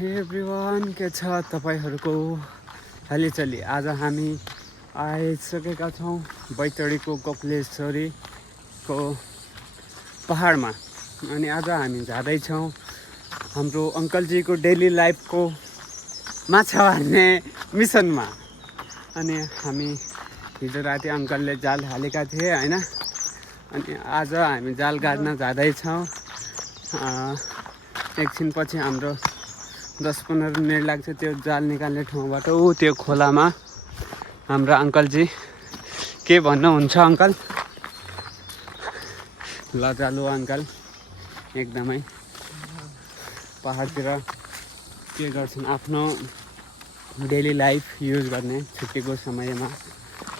हे एभ्रिवान, के छ तपाईहरूको हालचाली। आज हामी आइसकेका छौँ बैतडीको कपिलेश्वरीको पहाडमा। अनि आज हामी जाँदैछौँ हाम्रो अङ्कलजीको डेली लाइफको माछा मार्ने मिसनमा। अनि हामी हिजो राति अङ्कलले जाल हालेका थिए होइन। अनि आज हामी जाल गाड्न जाँदैछौँ। एकछिनपछि हाम्रो 10-15 मिनट लाग्छ त्यो जाल निकाल्ने ठाउँबाट। त्यो खोलामा हाम्रो अङ्कलजी के भन्नुहुन्छ अङ्कल? लजालु अङ्कल एकदमै पहाडतिर के गर्छन्, आफ्नो डेली लाइफ युज गर्ने, छुट्टीको समयमा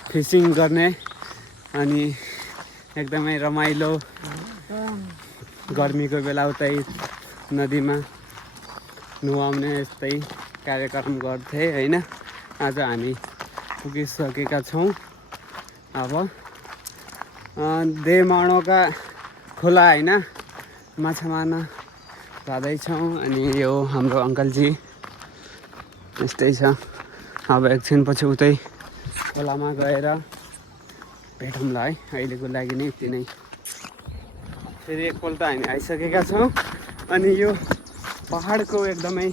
फिसिङ गर्ने अनि एकदमै रमाइलो गर्मीको बेला उतै नदीमा नुहाउने यस्तै कार्यक्रम गर्थे होइन। आज हामी पुगिसकेका छौँ। अब देमाणोका खोला होइन माछा मार्न जाँदैछौँ। अनि यो हाम्रो अङ्कलजी यस्तै छ। अब एकछिनपछि उतै खोलामा गएर भेटौँला है। अहिलेको लागि नै यति नै। फेरि एकपल्ट हामी आइसकेका छौँ। अनि यो पहाडको एकदमै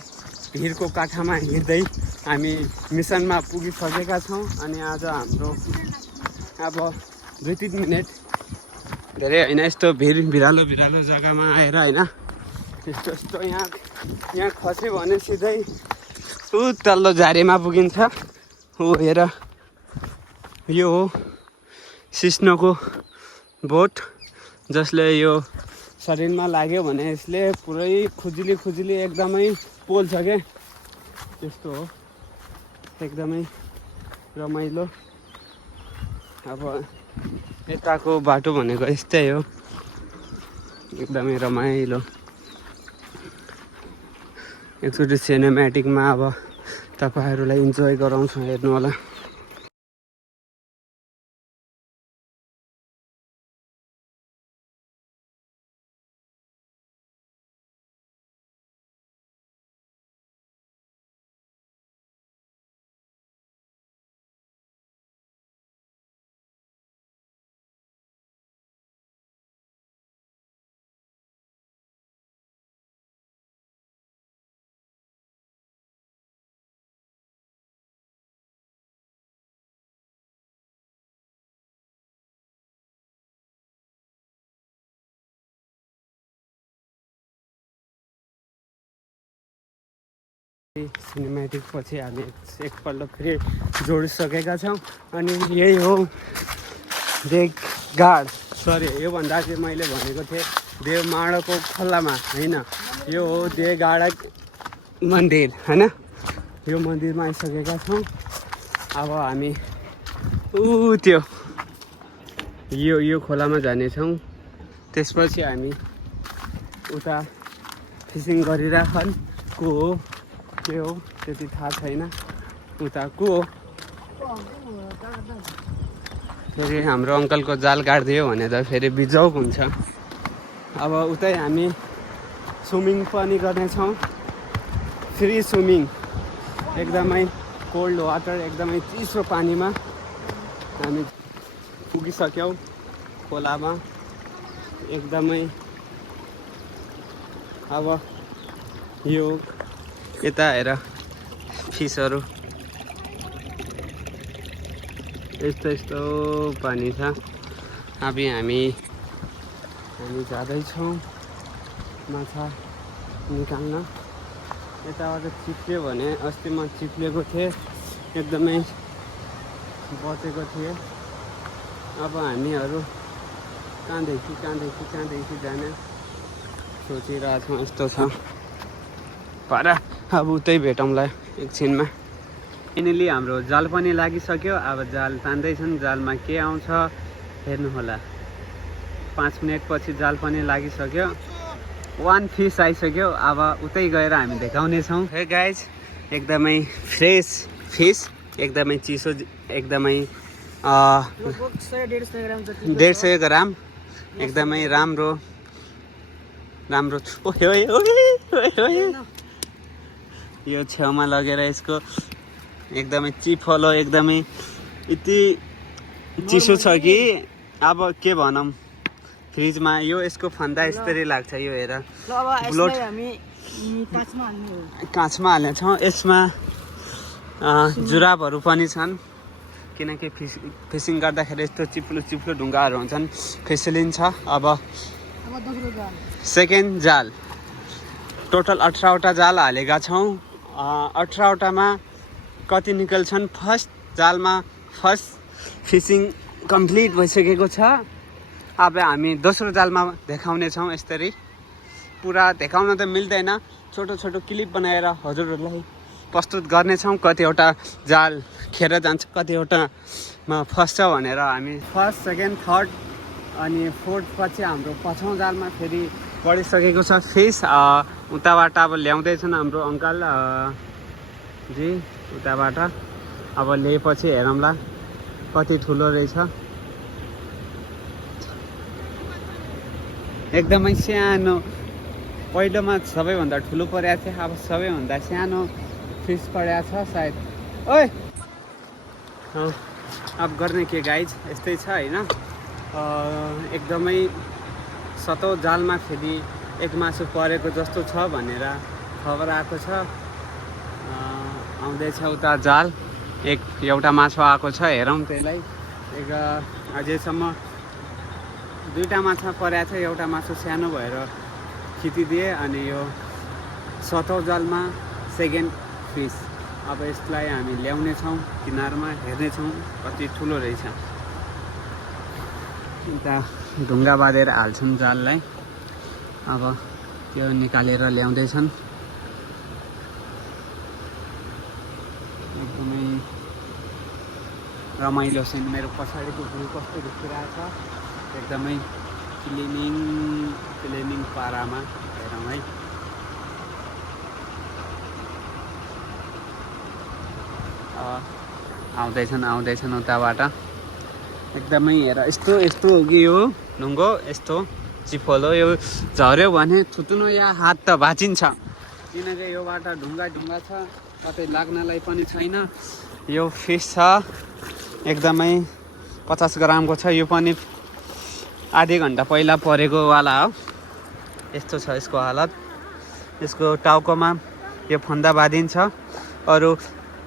भिरको काठमा हिँड्दै हामी मिसनमा पुगिसकेका छौँ। अनि आज हाम्रो अब 2-3 मिनट धेरै होइन, यस्तो भिरालो जग्गामा आएर होइन, यस्तो यहाँ खस्यो भने सिधै तल्लो झारीमा पुगिन्छ। हेर, यो हो सिस्नोको बोट, जसले यो शरीरमा लाग्यो भने यसले पुरै खुजुली एकदमै पोल्छ क्या। त्यस्तो हो, एकदमै रमाइलो। अब यताको बाटो भनेको यस्तै हो, एकदमै रमाइलो। एकचोटि सिनेमेटिकमा अब तपाईँहरूलाई इन्जोय गराउँछु, हेर्नु होला। सिनेमेटिक पछि हामी एकपल्ट फेरि जोडिसकेका छौँ। अनि यही हो देवगाड, सरी योभन्दा चाहिँ मैले भनेको थिएँ देवमाणोको खोलामा होइन, यो हो देवगाड मन्दिर होइन। यो मन्दिरमा आइसकेका छौँ। अब हामी त्यो यो खोलामा जानेछौँ। त्यसपछि हामी उता फिसिङ गरिराखन्। को हो के हो त्यति थाहा छैन, उता को हो। फेरि हाम्रो अङ्कलको जाल काटिदियो भने त फेरि बिजौक हुन्छ। अब उतै हामी स्विमिङ पनि गर्नेछौँ, फ्री स्विमिङ, एकदमै कोल्ड वाटर, एकदमै चिसो पानीमा हामी पुगिसक्यौँ खोलामा एकदमै। अब यो यता हेर फिसहरू, यस्तो पानी छ। अब हामी जाँदैछौँ माछा निकाल्न। यताबाट चिप्ल्यो भने अस्ति म चिप्लेको थिएँ, एकदमै बचेको थिएँ। अब हामीहरू कहाँदेखि जाने सोचिरहेछौँ। यस्तो छ पर, अब उतै भेटौँला एकछिनमा। फाइनली हाम्रो जाल पनि लागिसक्यो। अब जाल तान्दैछन्, जालमा के आउँछ हेर्नु होला। 5 मिनटपछि जाल पनि लागिसक्यो, 1 फिस आइसक्यो। अब उतै गएर हामी देखाउनेछौँ। हे गाइज, एकदमै फ्रेस फिस, एकदमै चिसो, एकदमै 150 ग्राम, एकदमै राम्रो। यो छेउमा लगेर यसको एकदमै चिफलो एकदमै यति चिसो छ कि अब के भनौँ फ्रिजमा यो यसको फन्दा यस्तरी लाग्छ यो हेर ब्लोड काँचमा हाल्नेछौँ यसमा जुराबहरू पनि छन् किनकि फिसिङ गर्दाखेरि यस्तो चिप्लो चिप्लो ढुङ्गाहरू हुन्छन् फिसलिन्छ अब सेकेन्ड जाल टोटल 18वटा जाल हालेका छौँ 18वटामा कति निकल्छन् फर्स्ट जालमा फर्स्ट फिसिङ कम्प्लिट भइसकेको छ अब हामी दोस्रो जालमा देखाउने छौँ यसरी पुरा देखाउन त मिल्दैन छोटो छोटो क्लिप बनाएर हजुरहरूलाई प्रस्तुत गर्नेछौँ कतिवटा जाल खेर जान्छ कतिवटामा फस्छ भनेर हामी फर्स्ट सेकेन्ड थर्ड अनि फोर्थ पछि हाम्रो 5औँ जालमा फेरि बढिसकेको छ फिस उताबाट अब ल्याउँदैछन् हाम्रो अङ्कल जी उताबाट अब ल्याएपछि हेरौँला कति ठुलो रहेछ एकदमै सानो पहिलोमा सबैभन्दा ठुलो परेको थियो अब सबैभन्दा सानो फिस परेको छ सायद ओइ अब गर्ने के गाइज यस्तै छ होइन एकदमै 7औँ जालमा फेरि एक मासु परेको जस्तो छ भनेर खबर आएको छ आउँदैछ उता जाल एउटा माछा आएको छ हेरौँ त्यसलाई अझैसम्म 2टा माछा परेको छ एउटा मासु सानो भएर खिचिदिए अनि यो 7औँ जालमा सेकेन्ड फिस अब यसलाई हामी ल्याउनेछौँ किनारमा हेर्नेछौँ कति ठुलो रहेछ उता ढुङ्गा बाँधेर हाल्छन् जाललाई अब त्यो निकालेर ल्याउँदैछन् एकदमै रमाइलो सिन मेरो पछाडिको भ्यू कस्तो देखिरहेको छ एकदमै क्लिनिङ पारामा हेरौँ है आउँदैछन् उताबाट एकदमै हेर यस्तो हो कि यो ढुङ्गो यस्तो चिफलो यो झऱ्यो भने थुत्नु या हात त भाँचिन्छ किनकि योबाट ढुङ्गा छ कतै लाग्नलाई पनि छैन यो फिस छ एकदमै 50 ग्रामको छ यो पनि आधी घन्टा पहिला परेको वाला हो यस्तो छ यसको हालत यसको टाउकोमा यो फन्दा बाँधिन्छ अरू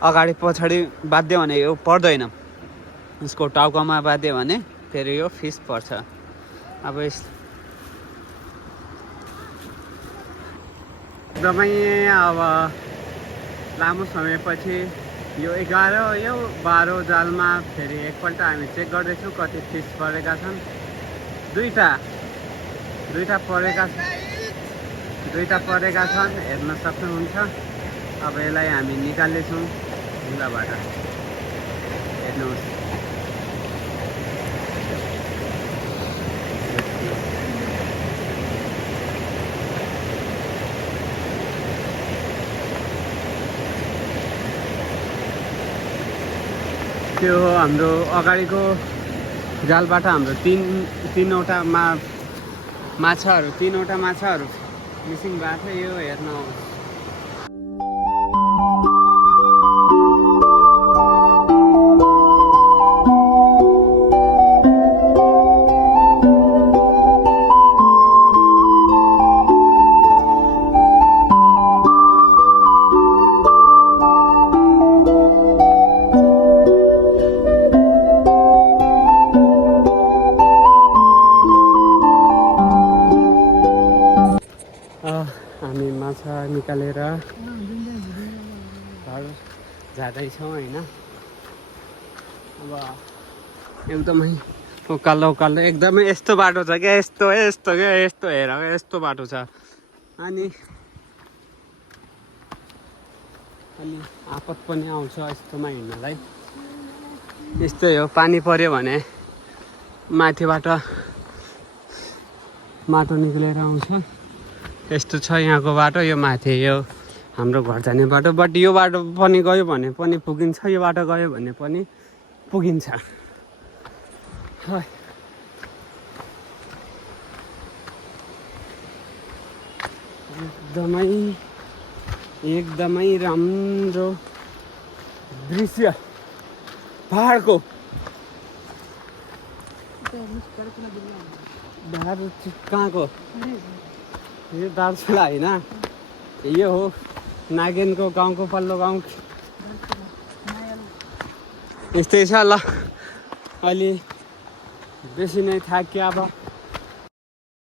अगाडि पछाडि बाँध्यो भने यो पर्दैन यसको टाउकोमा बाँध्यो भने फेरि यो फिस पर्छ अब एकदमै अब लामो समयपछि यो 11 यो 12 जालमा फेरि एकपल्ट हामी चेक गर्दैछौँ कति फिस परेका छन् दुईटा परेका छन् हेर्न सक्नुहुन्छ अब यसलाई हामी निकाल्नेछौँ ढुङ्गाबाट हेर्नुहोस् त्यो हाम्रो अगाडिको जालबाट हाम्रो तीनवटा माछाहरू मिसिङ भएको थियो यो हेर्नुहोस् हामी माछा निकालेर घर जाँदैछौँ होइन अब एकदमै उकालो एकदमै यस्तो बाटो छ क्या यस्तो हेर यस्तो बाटो छ अनि आपत पनि आउँछ यस्तोमा हिँड्नलाई यस्तै हो पानी पर्यो भने माथिबाट माटो निक्लेर आउँछ यस्तो छ यहाँको बाटो यो माथि यो हाम्रो घर जाने बाटो बट यो बाटो पनि गयो भने पनि पुगिन्छ यो बाटो गयो भने पनि पुगिन्छ एकदमै एकदमै राम्रो दृश्य पहाडको। कहाँको यो दार्चुला होइन, यो हो नागेनको गाउँको पल्लो गाउँ। यस्तै छ ल, अहिले बेसी नै थाक्यो अब।